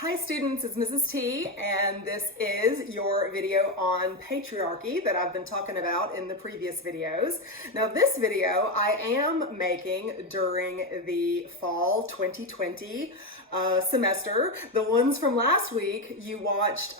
Hi students, it's Mrs. T, and this is your video on patriarchy that I've been talking about in the previous videos. Now this video I am making during the fall 2020 semester. The ones from last week you watched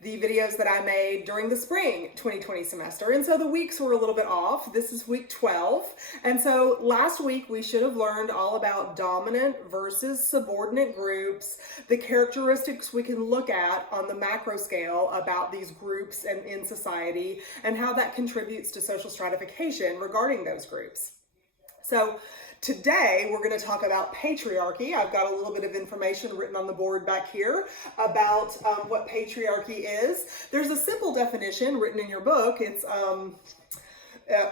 the videos that I made during the spring 2020 semester. And so the weeks were a little bit off. This is week 12. And so last week we should have learned all about dominant versus subordinate groups, the characteristics we can look at on the macro scale about these groups and in society, and how that contributes to social stratification regarding those groups. So today we're going to talk about patriarchy. I've got a little bit of information written on the board back here about what patriarchy is. There's a simple definition written in your book. It's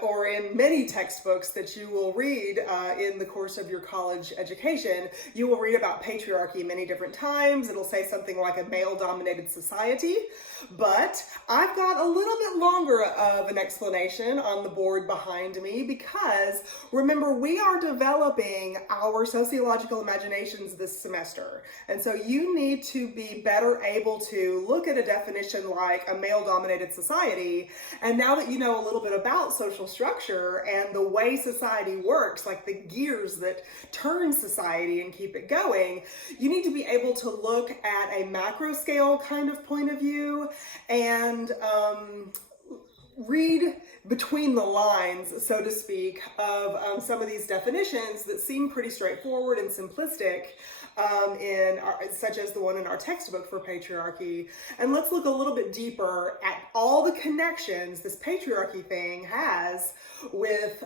or in many textbooks that you will read in the course of your college education. You will read about patriarchy many different times. It'll say something like a male-dominated society, but I've got a little bit longer of an explanation on the board behind me because remember, we are developing our sociological imaginations this semester. And so you need to be better able to look at a definition like a male-dominated society. And now that you know a little bit about social structure and the way society works, like the gears that turn society and keep it going, you need to be able to look at a macro scale kind of point of view and read between the lines, so to speak, of some of these definitions that seem pretty straightforward and simplistic, such as the one in our textbook for patriarchy. And let's look a little bit deeper at all the connections this patriarchy thing has with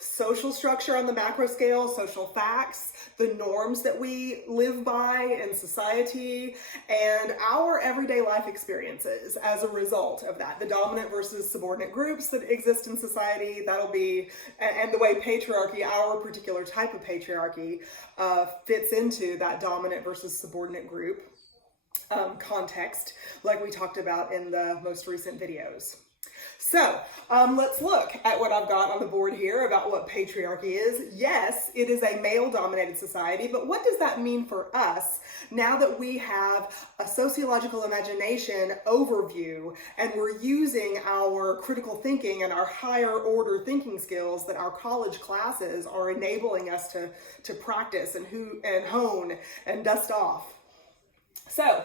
social structure on the macro scale, social facts, the norms that we live by in society, and our everyday life experiences as a result of that. The dominant versus subordinate groups that exist in society, that'll be, and the way patriarchy, our particular type of patriarchy, fits into that dominant versus subordinate group context, like we talked about in the most recent videos. So let's look at what I've got on the board here about what patriarchy is. Yes, it is a male-dominated society, but what does that mean for us now that we have a sociological imagination overview and we're using our critical thinking and our higher order thinking skills that our college classes are enabling us to practice and hone and dust off? So,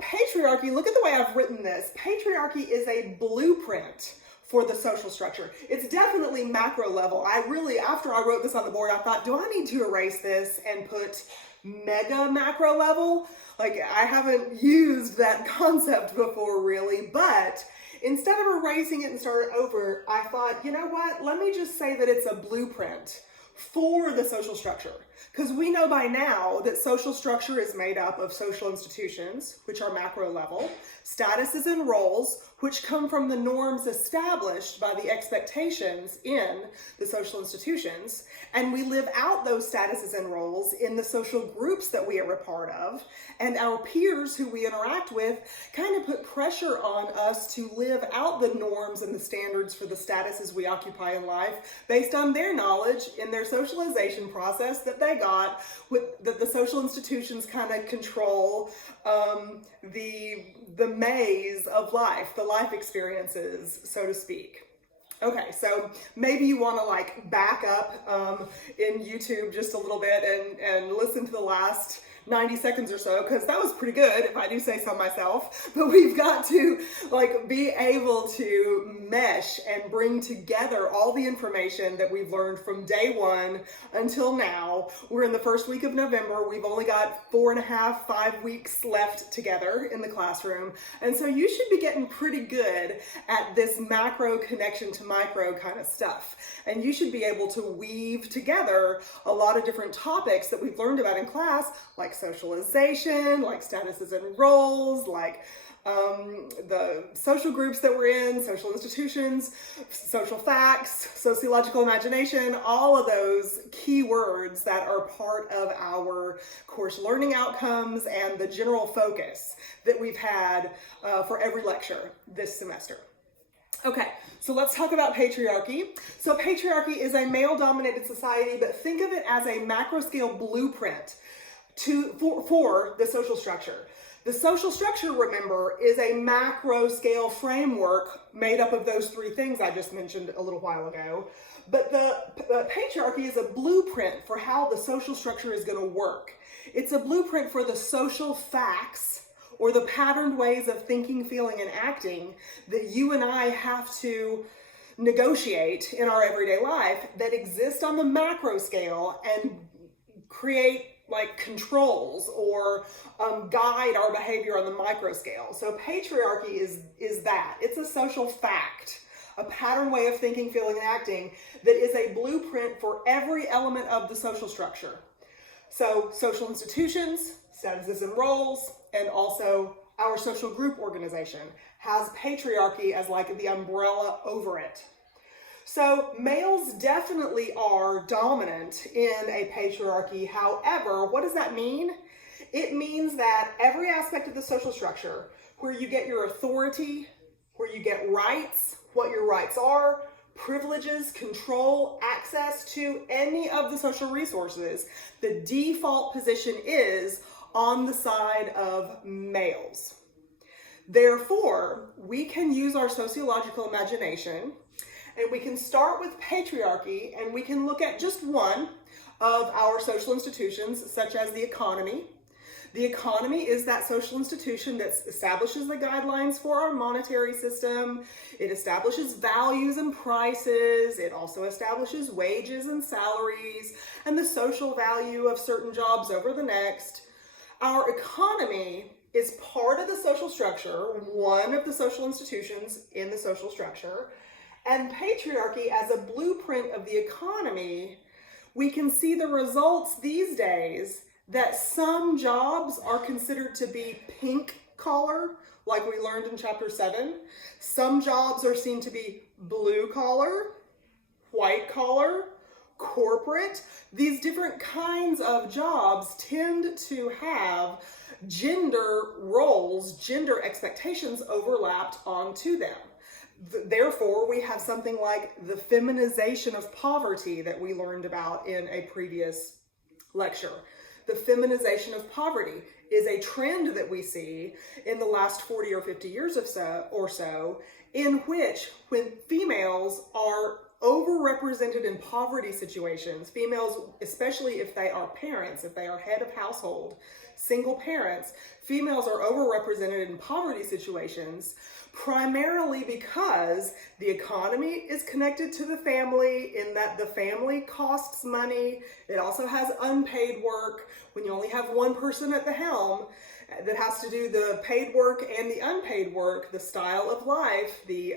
patriarchy, look at the way I've written this. Patriarchy is a blueprint for the social structure. It's definitely macro level. After I wrote this on the board, I thought, do I need to erase this and put mega macro level? Like, I haven't used that concept before really, but instead of erasing it and starting over, I thought, you know what? Let me just say that it's a blueprint for the social structure. Because we know by now that social structure is made up of social institutions, which are macro level, statuses and roles, which come from the norms established by the expectations in the social institutions, and we live out those statuses and roles in the social groups that we are a part of, and our peers who we interact with kind of put pressure on us to live out the norms and the standards for the statuses we occupy in life based on their knowledge in their socialization process that they got, that the social institutions kind of control the maze of life, the life experiences, so to speak. Okay, so maybe you want to like back up in YouTube just a little bit and listen to the last 90 seconds or so, because that was pretty good if I do say so myself. But we've got to like be able to mesh and bring together all the information that we've learned from day one until now. We're in the first week of November. We've only got 4.5, 5 weeks left together in the classroom. And so you should be getting pretty good at this macro connection to micro kind of stuff. And you should be able to weave together a lot of different topics that we've learned about in class, like socialization, like statuses and roles, like the social groups that we're in, social institutions, social facts, sociological imagination, all of those key words that are part of our course learning outcomes and the general focus that we've had for every lecture this semester. Okay, so let's talk about patriarchy. So patriarchy is a male-dominated society, but think of it as a macro-scale blueprint for the social structure. The social structure, remember, is a macro scale framework made up of those three things I just mentioned a little while ago. But the patriarchy is a blueprint for how the social structure is going to work. It's a blueprint for the social facts, or the patterned ways of thinking, feeling, and acting that you and I have to negotiate in our everyday life that exist on the macro scale and create like controls or guide our behavior on the micro scale. So patriarchy is that. It's a social fact, a pattern way of thinking, feeling, and acting that is a blueprint for every element of the social structure. So social institutions, statuses and roles, and also our social group organization has patriarchy as like the umbrella over it. So males definitely are dominant in a patriarchy. However, what does that mean? It means that every aspect of the social structure, where you get your authority, where you get rights, what your rights are, privileges, control, access to any of the social resources, the default position is on the side of males. Therefore, we can use our sociological imagination and we can start with patriarchy and we can look at just one of our social institutions, such as the economy. The economy is that social institution that establishes the guidelines for our monetary system. It establishes values and prices. It also establishes wages and salaries and the social value of certain jobs over the next. Our economy is part of the social structure, one of the social institutions in the social structure, and patriarchy as a blueprint of the economy. We can see the results these days that some jobs are considered to be pink collar, like we learned in chapter 7. Some jobs are seen to be blue collar, white collar, corporate. These different kinds of jobs tend to have gender roles, gender expectations overlapped onto them. Therefore, we have something like the feminization of poverty that we learned about in a previous lecture. The feminization of poverty is a trend that we see in the last 40 or 50 years or so, in which when females are overrepresented in poverty situations, females, especially if they are parents, if they are head of household, single parents, females are overrepresented in poverty situations, primarily because the economy is connected to the family in that the family costs money. It also has unpaid work. When you only have one person at the helm that has to do the paid work and the unpaid work, the style of life, the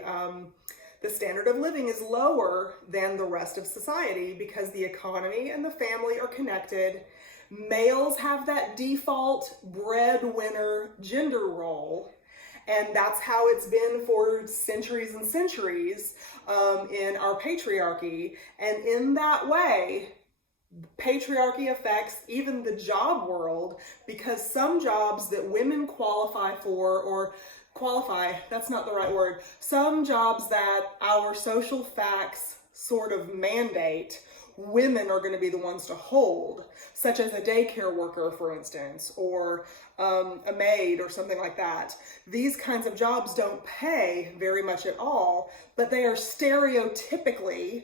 standard of living is lower than the rest of society because the economy and the family are connected. Males have that default breadwinner gender role. And that's how it's been for centuries and centuries in our patriarchy. And in that way, patriarchy affects even the job world, because some jobs that women qualify for, or qualify, that's not the right word, some jobs that our social facts sort of mandate, women are going to be the ones to hold, such as a daycare worker, for instance, or a maid or something like that. These kinds of jobs don't pay very much at all, but they are stereotypically,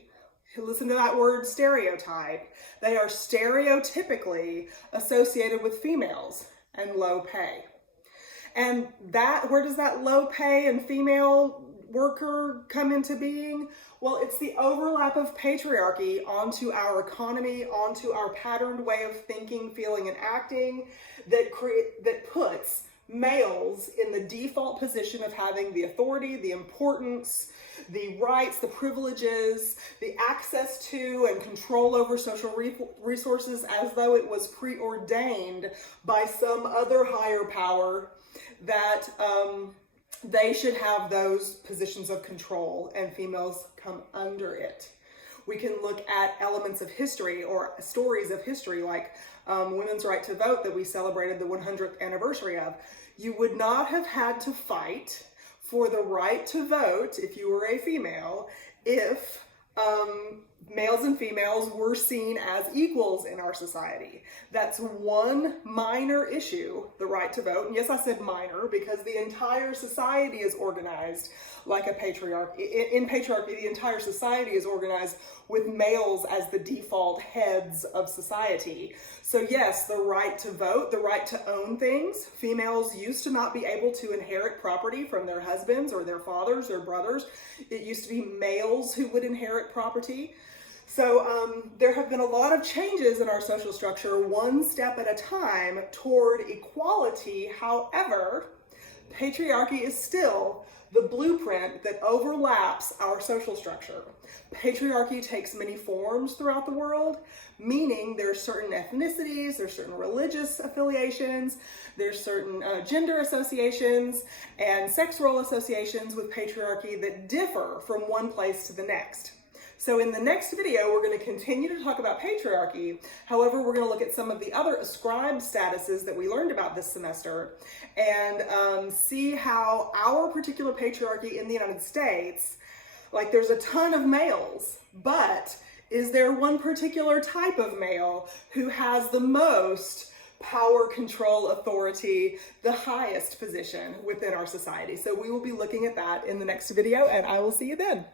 listen to that word, stereotype, they are stereotypically associated with females and low pay. And that, where does that low pay and female worker come into being? Well, it's the overlap of patriarchy onto our economy, onto our patterned way of thinking, feeling, and acting that puts males in the default position of having the authority, the importance, the rights, the privileges, the access to and control over social resources as though it was preordained by some other higher power that they should have those positions of control and females come under it. We can look at elements of history or stories of history like women's right to vote that we celebrated the 100th anniversary of. You would not have had to fight for the right to vote if you were a female if males and females were seen as equals in our society. That's one minor issue, the right to vote. And yes, I said minor because the entire society is organized like a patriarchy. In patriarchy, the entire society is organized with males as the default heads of society. So yes, the right to vote, the right to own things. Females used to not be able to inherit property from their husbands or their fathers or brothers. It used to be males who would inherit property. So there have been a lot of changes in our social structure, one step at a time toward equality. However, patriarchy is still the blueprint that overlaps our social structure. Patriarchy takes many forms throughout the world, meaning there's certain ethnicities, there's certain religious affiliations, there's certain gender associations and sex role associations with patriarchy that differ from one place to the next. So in the next video, we're going to continue to talk about patriarchy. However, we're going to look at some of the other ascribed statuses that we learned about this semester and see how our particular patriarchy in the United States, like there's a ton of males, but is there one particular type of male who has the most power, control, authority, the highest position within our society? So we will be looking at that in the next video, and I will see you then.